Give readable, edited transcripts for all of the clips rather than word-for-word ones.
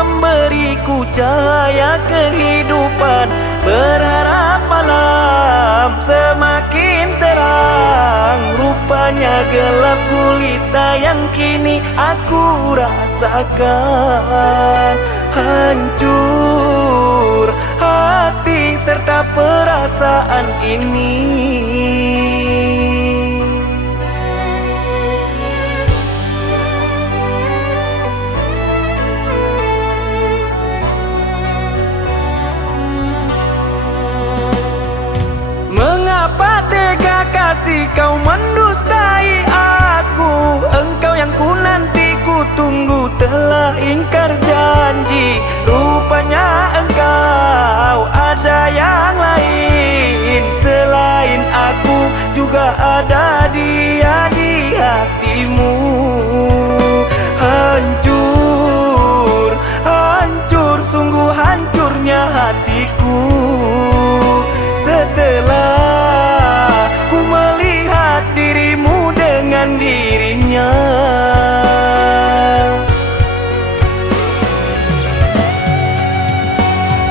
memberiku cahaya kehidupan. Berharap malam semakin terang, rupanya gelap gulita yang kini aku rasakan. Hancur hati serta perasaan ini. Mengapa tega kasih kau mendustai aku? Engkau yang ku nanti ku tunggu telah ingkar janji. Rupanya engkau ada yang lain selain aku, juga ada dia di hatimu. Hancur, hancur, sungguh hancurnya hatiku setelah ku melihat dirimu dengan dirinya.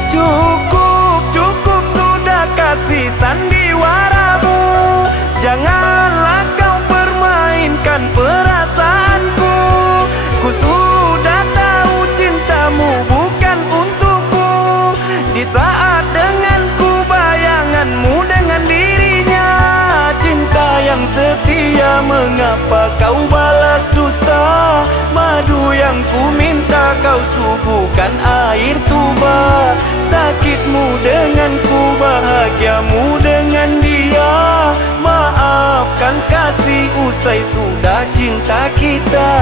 Cukup, cukup sudah kasih sandiwaramu. Janganlah kau permainkan perasaanku. Ku sudah tahu cintamu bukan untukku. Di saat denganku bayanganmu dengan dirinya. Cinta yang setia, mengapa kau balas dusta? Madu yang ku minta kau suguhkan air tuba. Sakitmu denganku, bahagiamu dengan dia. Maafkan kasih, usai sudah cinta kita.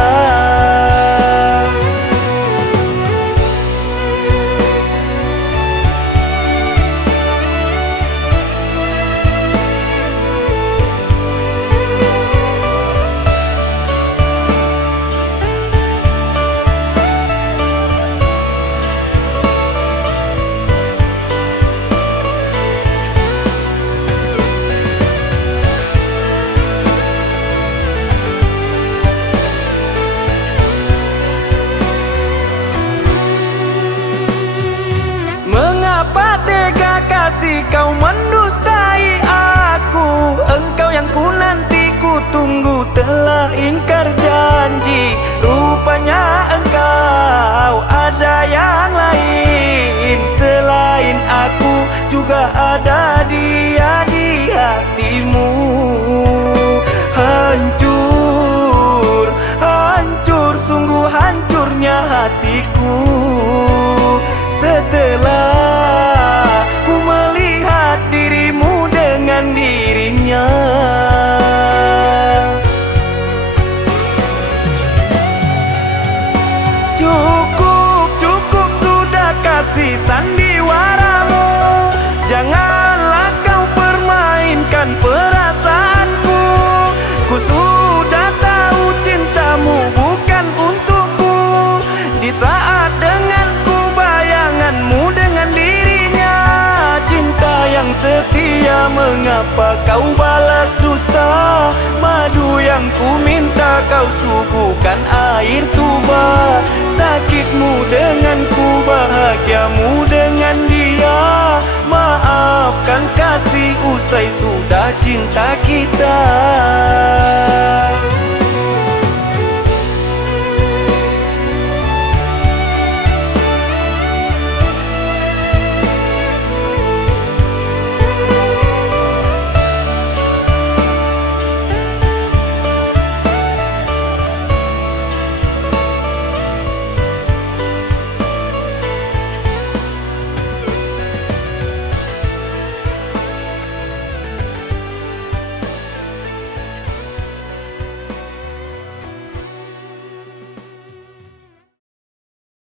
Mengapa tega kasih kau mendustai aku? Engkau yang ku nanti ku tunggu telah ingkar janji. Rupanya engkau ada yang lain selain aku, juga ada dia di hatimu. Hancur, hancur, sungguh hancurnya hatiku setelah ku melihat dirimu dengan dirinya. Cukup, cukup sudah kasih sandiwaramu. Janganlah kau permainkan perasaanku. Ku sudah tahu cintamu bukan untukku. Di saat denganku bayanganmu dengan dirinya. Cinta yang setia, mengapa kau balas dusta? Madu yang ku minta kau suguhkan air tuba. Sakitmu denganku, bahagiamu dengan dia. Maafkan kasih, usai sudah cinta kita.